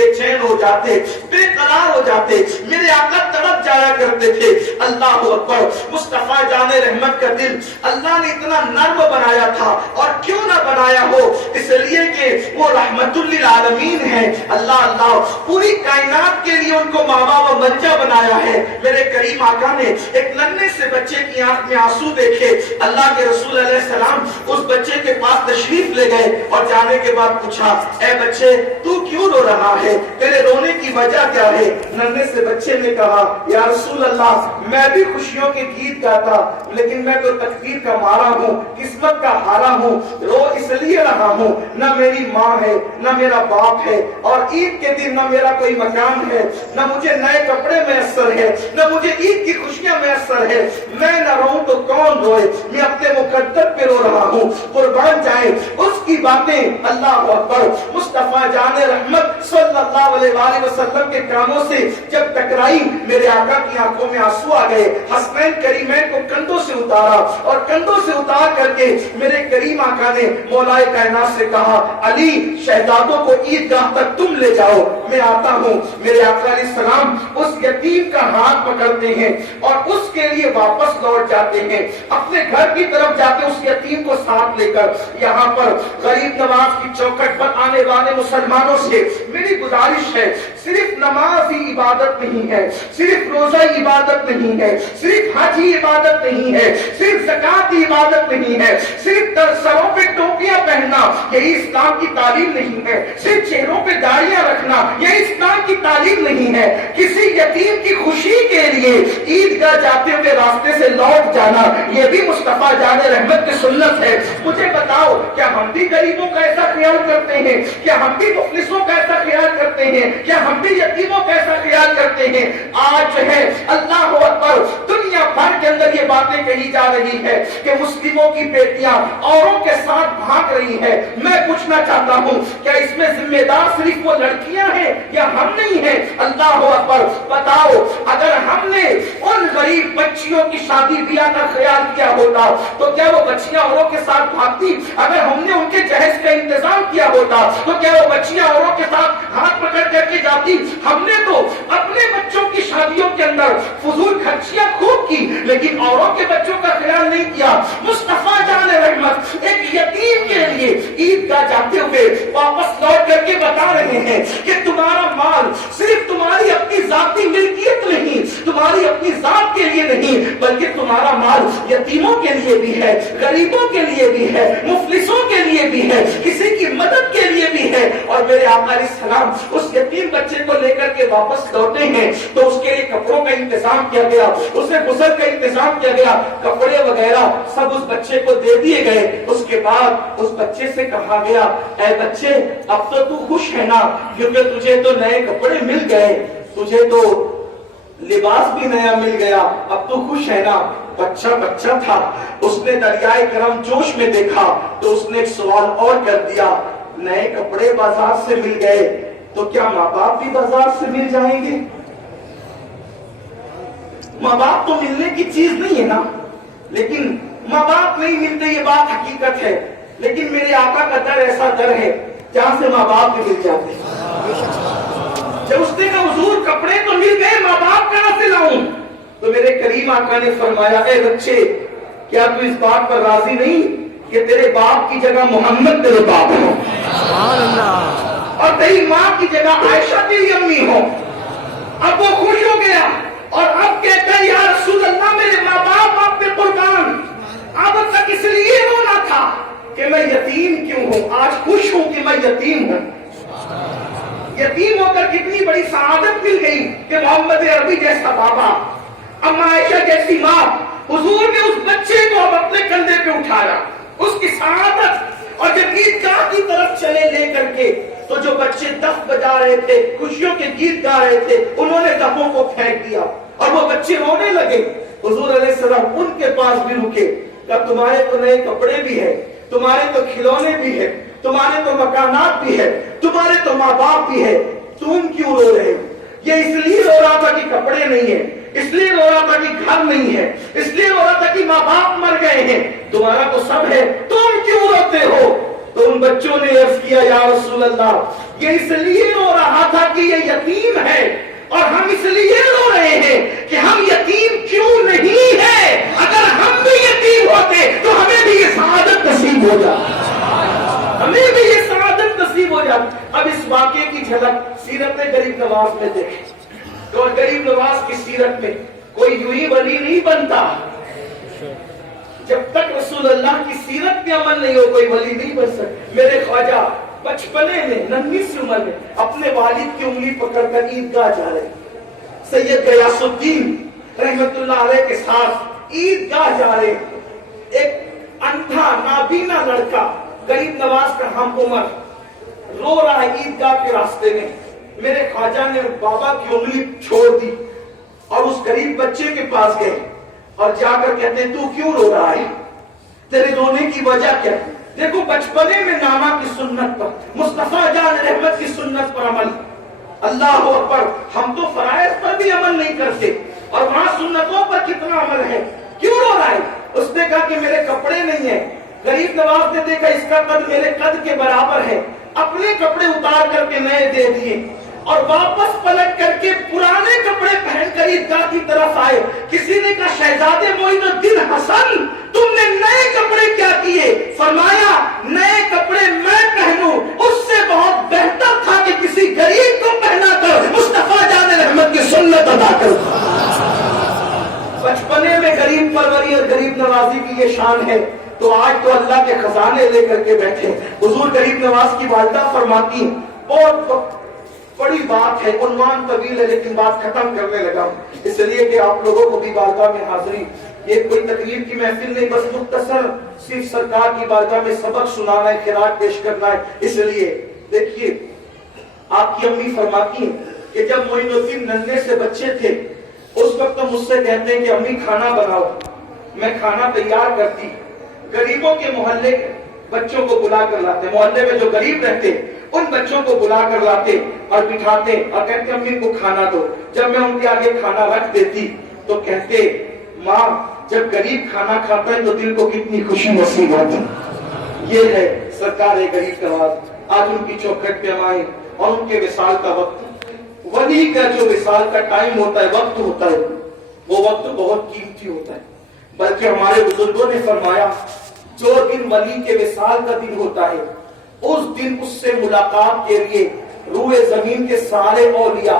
بے چین ہو جاتے، بے قرار ہو جاتے، میرے آقا تڑپ جایا کرتے تھے۔ اللہ اکبر، مصطفیٰ جان رحمت کا دل اللہ نے اتنا نرم بنایا تھا، اور کیوں نہ بنایا ہو، اس لیے کہ وہ رحمت للعالمین ہے۔ اللہ اللہ، پوری کائنات کے لیے ان کو ماما و منجا بنایا ہے۔ میرے کریم آقا نے ایک ننھے سے بچے کی آنکھ میں آنسو دیکھے، اللہ کے رسول علیہ السلام اس بچے کے پاس تشریف لے گئے اور جانے کے بعد پوچھا، اے بچے تو کیوں رو رہا ہے، تیرے رونے کی وجہ کیا ہے؟ ننھے سے بچے نے کہا، یا رسول اللہ میں بھی خوشیوں کے گیت گاتا، لیکن میں تو تقدیر کا مارا ہوں، قسمت کا ہارا ہوں، رو اس لیے رہا ہوں، نہ میری ماں ہے نہ میرا باپ ہے، اور عید کے دن نہ میرا کوئی مکان ہے، نہ مجھے نئے کپڑے میسر ہے، نہ مجھے عید کی خوشیاں میسر ہے، میں نہ رہوں تو کون روئے، میں اپنے مقدر پہ رو رہا ہوں، قربان جائیں اس کی باتیں۔ اللہ اکبر، مصطفیٰ جان رحمت صلی اللہ علیہ وآلہ وسلم کے کانوں سے جب ٹکرائی، میرے آقا کی آنکھوں میں آنسو آ گئے، حسنین کریمین کو کندھوں سے اتارا، اور کندھوں سے اتار کر کے میرے کریم آقا نے مولا کائنات سے کہا، علی شہزادوں کو عیدگاہ تک تم لے جاؤ، میں آتا ہوں۔ میرے آقا علیہ السلام اس یتیم کا ہاتھ پکڑتے ہیں اور اس کے لیے واپس لوٹ جاتے ہیں، اپنے گھر کی طرف جاتے اس یتیم کو ساتھ لے کر۔ یہاں پر غریب نواز کی چوکھٹ پر آنے والے مسلمانوں سے میری گزارش ہے، صرف نماز ہی عبادت نہیں ہے، صرف روزہ عبادت نہیں ہے، صرف حج ہی عبادت نہیں ہے، صرف زکات ہی عبادت نہیں ہے، صرف سروں پہ ٹوپیاں پہننا یہی اسلام کی تعلیم نہیں ہے، صرف چہروں پہ داڑیاں رکھنا یہ اسلام کی تعلیم نہیں ہے، کسی یتیم کی خوشی کے لیے عیدگاہ جاتے ہوئے راستے سے لوٹ جانا یہ بھی مصطفیٰ جان رحمت کی سنت ہے۔ مجھے بتاؤ، کیا ہم بھی غریبوں کا ایسا خیال کرتے ہیں؟ کیا ہم بھی مفلسوں کا ایسا خیال کرتے ہیں؟ کیا ہم بھی یتیموں کا ایسا خیال کرتے ہیں؟ آج جو ہے اللہ اکبر دنیا بھر کے اندر یہ باتیں کہی جا رہی ہے کہ مسلموں کی بیٹیاں اوروں کے ساتھ بھاگ رہی ہے۔ میں پوچھنا چاہتا ہوں، کیا اس میں ذمہ دار صرف وہ لڑکیاں ہیں یا ہم نہیں ہیں؟ اللہ اکبر، بتاؤ اگر ہم نے ان غریب بچیوں کی شادی بیاہ کا خیال کیا ہوتا تو کیا وہ بچیاں اوروں کے ساتھ بھاگتی؟ اگر ہم نے ان کے جہیز کا انتظام کیا ہوتا تو کیا وہ بچیاں اوروں کے ساتھ ہاتھ پکڑ کر کے جاتی؟ ہم نے تو اپنے بچوں کی شادیوں کے اندر فضول خرچیاں خوب کی، لیکن اوروں کے بچوں کا خیال نہیں کیا۔ مصطفیٰ جان رحمت ایک یتیم کے لیے عیدگاہ جاتے ہوئے واپس لوٹ کر کے بتا رہے ہیں کہ تمہارا مال صرف تمہاری اپنی ذاتی ملکیت نہیں، تمہاری اپنی ذات کے لیے نہیں، بلکہ تمہارا مال یتیموں کے لیے بھی ہے، غریبوں کے لیے بھی ہے، مفلسوں کے لیے بھی ہے، کسی کی مدد کے لیے بھی ہے۔ اور میرے آقا علیہ السلام اس یتیم بچے کو لے کر کے واپس لوٹے ہیں تو اس کے لیے کپڑوں کا انتظام کیا گیا، اسے غسل کا انتظام کیا گیا، کپڑے وغیرہ سب اس بچے کو دے دیے گئے۔ اس کے بعد اس بچے سے کہا گیا، اے بچے اب تو خوش ہے نا، کیونکہ تجھے تو نئے کپڑے مل گئے، تجھے تو لباس بھی نیا مل گیا، اب تو خوش ہے نا؟ بچہ تھا، اس نے دریائے کرم جوش میں دیکھا تو اس نے ایک سوال اور کر دیا، نئے کپڑے بازار سے مل گئے تو کیا ماں باپ بھی بازار سے مل جائیں گے؟ ماں باپ تو ملنے کی چیز نہیں ہے نا، لیکن ماں باپ نہیں ملتے یہ بات حقیقت ہے، لیکن میرے آقا کا در ایسا در ہے جہاں سے ماں باپ بھی مل جاتے ہیں۔ جب اس نے کہا حضور کپڑے تو مل گئے، ماں باپ کہاں سے لاؤں؟ تو میرے کریم آقا نے فرمایا، اے بچے کیا تو اس بات پر راضی نہیں کہ تیرے باپ کی جگہ محمد تیرے باپ ہو، اور تیری ماں کی جگہ عائشہ تیری امی ہو؟ اب وہ خوش ہو گیا اور اب کہتا ہے، یا رسول اللہ میرے ماں باپ آپ پہ قربان، اب تک اس لیے رونا تھا کہ میں یتیم کیوں ہوں، آج خوش ہوں کہ میں یتیم ہوں۔ یتیم ہو کر کتنی بڑی سعادت مل گئی کہ محمد عربی جیسا بابا، اما عائشہ جیسی ماں، حضور نے اس بچے کو اب اپنے کندھے پہ اٹھایا، اس کی سعادت۔ اور جب عیدگاہ کی طرف چلے لے کر کے تو جو بچے دف بجا رہے تھے، خوشیوں کے گیت گا رہے تھے، انہوں نے دفوں کو پھینک دیا اور وہ بچے رونے لگے۔ حضور علیہ السلام ان کے پاس بھی رکے، کہ تمہارے تو نئے کپڑے بھی ہیں، تمہارے تو کھلونے بھی ہیں، تمہارے تو مکانات بھی ہے، تمہارے تو ماں باپ بھی ہے، تم کیوں رو رہے ہو؟ یہ اس لیے رو رہا تھا کہ کپڑے نہیں ہیں، اس لیے رو رہا تھا کہ گھر نہیں ہے، اس لیے رو رہا تھا کہ ماں باپ مر گئے ہیں، تمہارا تو سب ہے، تم کیوں روتے ہو؟ تو ان بچوں نے عرض کیا، یا رسول اللہ یہ اس لیے رو رہا تھا کہ یہ یتیم ہے اور ہم اس لیے رو رہے ہیں کہ ہم یتیم کیوں نہیں ہیں؟ اگر ہم بھی یتیم ہوتے تو ہمیں بھی یہ سعادت نصیب ہو جاتی، ہمیں بھی یہ سعادت نصیب ہو جاتی۔ اب اس واقعے کی جھلک سیرت غریب نواز میں دیکھیں تو غریب نواز کی سیرت میں کوئی یوں ہی ولی نہیں بنتا، جب تک رسول اللہ کی سیرت پہ عمل نہیں ہو کوئی ولی نہیں بن سکتا۔ میرے خواجہ بچپنے میں ننھی سی عمر میں اپنے والد کی انگلی پکڑ کر عیدگاہ جا رہے، سید غیاث الدین رحمت اللہ علیہ کے ساتھ عیدگاہ جا رہے، ایک اندھا نابینا لڑکا غریب نواز کا ہم عمر رو رہا ہے عیدگاہ کے راستے میں۔ میرے خواجہ نے بابا کی انگلی چھوڑ دی اور اس غریب بچے کے پاس گئے اور جا کر کہتے ہیں تو کیوں رو رہا ہے، تیرے رونے کی وجہ کیا ہے؟ دیکھو بچپنے میں نانا کی سنت پر، مصطفیٰ جان رحمت کی سنت پر عمل، اللہ اکبر، ہم تو فرائض پر بھی عمل نہیں کرتے اور وہاں سنتوں پر کتنا عمل ہے، کیوں رو رہا ہے؟ اس نے کہا کہ میرے کپڑے نہیں ہیں۔ غریب نواز نے دیکھا اس کا قد میرے قد کے برابر ہے، اپنے کپڑے اتار کر کے نئے دے دیے اور واپس پلٹ کر کے پرانے کپڑے پہن کر عیدگاہ کی طرف آئے۔ کسی نے کہا شہزادے معین الدین حسن تم نے نئے کپڑے کیا کیے؟ فرمایا نئے کپڑے میں پہنوں اس سے بہت بہتر تھا کہ کسی غریب کو پہنا کر مصطفیٰ جان رحمت کی سنت ادا کر۔ بچپنے میں غریب پروری اور غریب نوازی کی یہ شان ہے، تو آج تو اللہ کے خزانے لے کر کے بیٹھے۔ حضور غریب نواز کی والدہ فرماتی ہیں، بہت بڑی بات ہے، عنوان طویل ہے لیکن بات ختم کرنے لگا ہوں اس لیے کہ آپ لوگوں کو بھی بارگاہ میں حاضری، یہ کوئی تقریر کی محفل نہیں، بس مختصر صرف سرکار کی بارگاہ میں سبق سنانا ہے، خراج پیش کرنا ہے۔ اس لیے دیکھیے آپ کی امی فرماتی ہیں کہ جب معین الدین ننھے سے بچے تھے اس وقت مجھ سے کہتے ہیں کہ امی کھانا بناؤ، میں کھانا تیار کرتی، غریبوں کے محلے بچوں کو بلا کر لاتے، محلے میں جو غریب رہتے ان بچوں کو بلا کر لاتے اور بٹھاتے اور کہتے امی کو کھانا دو۔ جب میں ان کے آگے کھانا رکھ دیتی تو کہتے ماں جب غریب کھانا کھاتا ہے تو دل کو کتنی خوشی نصیب ہوتی۔ یہ ہے سرکار غریب نواز، آج ان کی چوکھٹ پہ ہم آئے اور ان کے وصال کا وقت، ولی کا جو وصال کا ٹائم ہوتا ہے، وقت ہوتا ہے، وہ وقت بہت قیمتی ہوتا ہے۔ بلکہ ہمارے بزرگوں نے فرمایا جو دن ولی کے وصال کا دن ہوتا ہے اس دن اس سے ملاقات کے لیے روئے زمین کے سارے اولیاء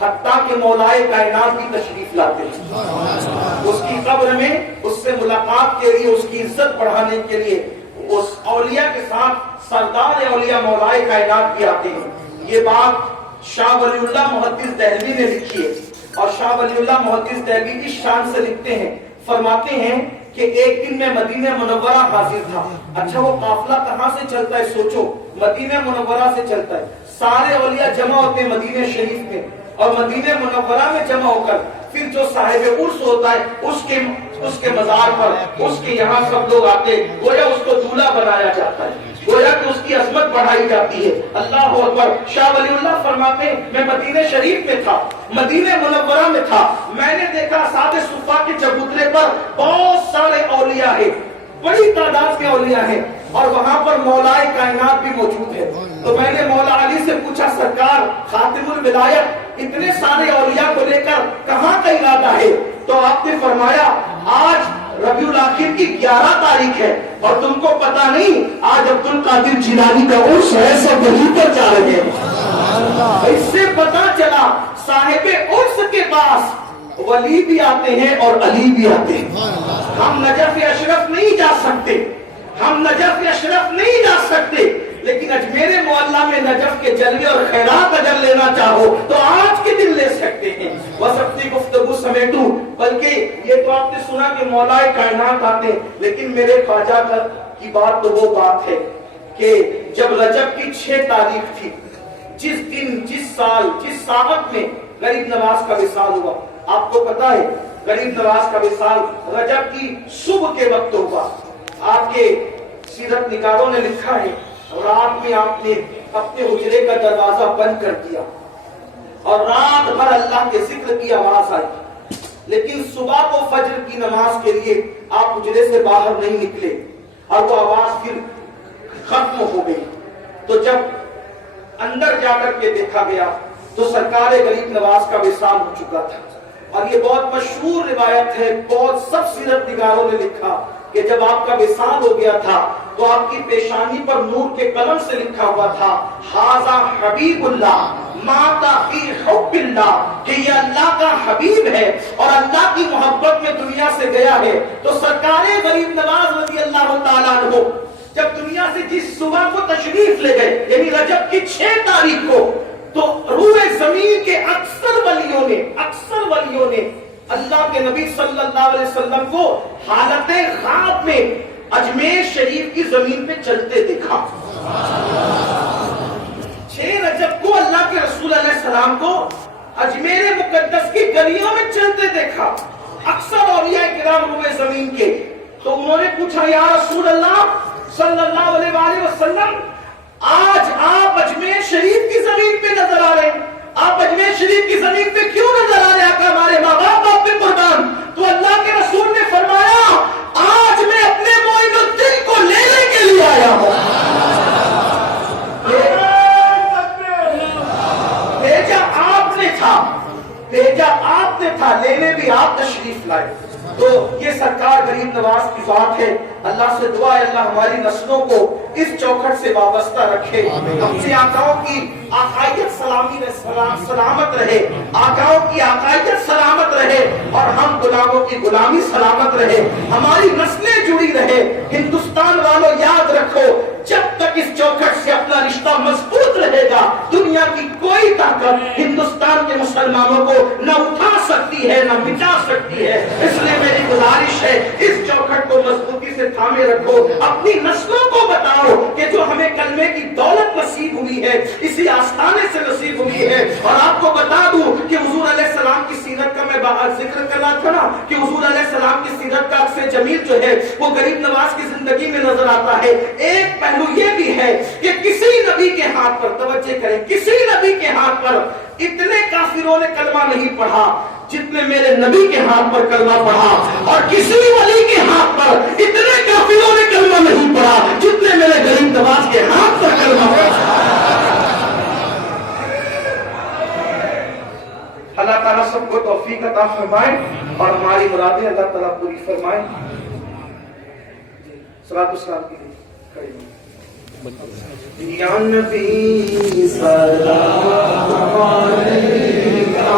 حتیٰ کہ مولائے کائنات بھی تشریف لاتے ہیں۔ اس کی قبر میں اس سے ملاقات کے لیے، اس کی عزت بڑھانے کے لیے اس اولیاء کے ساتھ سردار اولیاء مولائے کائنات بھی آتے ہیں۔ یہ بات شاہ ولی اللہ محدث دہلوی نے لکھی ہے اور شاہ ولی اللہ محدث دہلوی اس شان سے لکھتے ہیں، فرماتے ہیں کہ ایک دن میں مدینہ منورہ حاضر تھا۔ اچھا وہ قافلہ کہاں سے چلتا ہے سوچو، مدینہ منورہ سے چلتا ہے، سارے اولیاء جمع ہوتے ہیں مدینہ شریف میں اور مدینہ منورہ میں جمع ہو کر پھر جو صاحب عرس ہوتا ہے اس کے مزار پر اس کے یہاں سب لوگ آتے، گویا اس کو دولہا بنایا جاتا ہے، گویا کہ اس کی عظمت بڑھائی جاتی ہے۔ اللہ اکبر۔ شاہ ولی اللہ فرماتے ہیں میں مدینہ شریف میں تھا، مدینہ منورہ میں تھا، میں نے دیکھا اصحاب صفا کے چبوترے پر بہت سارے اولیاء ہیں، بڑی تعداد کے اولیاء ہیں اور وہاں پر مولائے کائنات بھی موجود ہے۔ تو میں نے مولا علی سے پوچھا سرکار خاتم الولایت اتنے سارے اولیاء کو لے کر کہاں کا ارادہ ہے؟ تو آپ نے فرمایا آج ربیع الاخر کی 11 تاریخ ہے اور تم کو پتا نہیں آج عبد القادر جیلانی کا عرس ہے، سب وہیں پر جا رہے ہیں۔ اس سے پتا چلا صاحب عرس کے پاس ولی بھی آتے ہیں اور علی بھی آتے ہیں۔ ہم نجف اشرف نہیں جا سکتے، ہم نجف اشرف نہیں جا سکتے، لیکن اجمیر معلیٰ میں نجف کے جلوے اور خیرات اگر لینا چاہو تو آج کے دن لے سکتے ہیں۔ بس اپنی گفتگو سمیٹوں، بلکہ یہ تو آپ نے سنا کہ مولائے کائنات آتے، لیکن میرے خواجہ کی بات تو وہ بات ہے کہ جب رجب کی 6 تاریخ تھی، جس دن، جس سال، جس ساعت میں غریب نواز کا وصال ہوا، آپ کو پتا ہے غریب نواز کا وصال رجب کی صبح کے وقت ہوا۔ آپ کے سیرت نگاروں نے لکھا ہے رات میں آپ نے اپنے حجرے کا دروازہ بند کر دیا اور رات بھر اللہ کے ذکر کی آواز آئی، لیکن صبح کو فجر کی نماز کے لیے آپ حجرے سے باہر نہیں نکلے اور وہ آواز پھر ختم ہو گئی۔ تو جب اندر جا کر کے دیکھا گیا تو سرکار غریب نواز کا وصال ہو چکا تھا. اور یہ بہت مشہور روایت ہے, بہت سب سیرت نگاروں نے لکھا کہ جب آپ کا وصال ہو گیا تھا تو آپ کی پیشانی پر نور کے قلم سے لکھا ہوا تھا ھذا حبیب اللہ مات فی حب اللہ, کہ یہ اللہ کا حبیب ہے اور اللہ کی محبت میں دنیا سے گیا ہے. تو سرکار غریب نواز رضی اللہ تعالیٰ عنہ جب دنیا سے جس صبح کو تشریف لے گئے, یعنی رجب کی 6 تاریخ کو, تو روئے زمین کے اکثر ولیوں نے اللہ کے نبی صلی اللہ علیہ وسلم کو حالت خواب میں اجمیر شریف کی زمین پہ چلتے دیکھا. 6 رجب کو اللہ کے رسول علیہ السلام کو اجمیر مقدس کی گلیوں میں چلتے دیکھا. اکثر اولیاء کرام روئے زمین کے, تو انہوں نے پوچھا یا رسول اللہ صلی اللہ علیہ وآلہ وسلم, آج آپ اجمیر شریف کی زمین پہ نظر آ رہے ہیں, آپ اجمیر شریف کی زمین پہ کیوں نظر آ رہے ہیں؟ آقا ہمارے ماں باپ آپ پہ قربان. تو اللہ کے رسول نے فرمایا آج میں اپنے معین الدین کو لینے کے لیے آیا ہوں. بھیجا آپ نے تھا, لینے بھی آپ تشریف لائے. تو یہ سرکار غریب نواز کی ذات ہے. اللہ سے دعا ہے اللہ ہماری نسلوں کو اس چوکھٹ سے وابستہ رکھے, اپنے آقاؤں کی آقائیت سلامت رہے, آقاؤں کی آقائیت سلامت رہے, اور ہم غلاموں کی غلامی سلامت رہے, ہماری نسلیں جڑی رہے. ہندوستان والوں یاد رکھو, جب تک اس چوکھٹ سے اپنا رشتہ مضبوط رہے گا دنیا کی کوئی طاقت ہندوستان کے مسلمانوں کو نہ اٹھا سکتی ہے نہ مٹا سکتی ہے. اس لیے میری گزارش ہے اس چوکھٹ کو مضبوطی سے تھامے رکھو, اپنی نسلوں کو بتاؤ کہ جو ہمیں کلمے کی دولت نصیب ہوئی ہے اسی آستانے سے نصیب ہوئی ہے. اور آپ کو بتا دوں کہ حضور علیہ السلام کی سیرت کا میں ذکر کر رہا تھا نا, کہ حضور علیہ السلام کی سیرت کا عکس جمیل جو ہے وہ غریب نواز کی زندگی میں نظر آتا ہے. ایک پہلو یہ بھی ہے کہ کسی نبی کے ہاتھ پر, توجہ کریں, کسی نبی کے ہاتھ پر اتنے کافروں نے کلمہ نہیں پڑھا جتنے میرے نبی کے ہاتھ پر کلمہ پڑھا, اور کسی ولی کے ہاتھ پر اتنے کافروں نے کلمہ نہیں پڑھا جتنے میرے غریب نواز کے ہاتھ پر کلمہ پڑھا. اللہ تعالیٰ سب کو توفیق عطا فرمائے اور ہماری مرادیں اللہ تعالیٰ پوری فرمائے. صلاۃ والسلام کے لیے یا نبی سلام علیکہ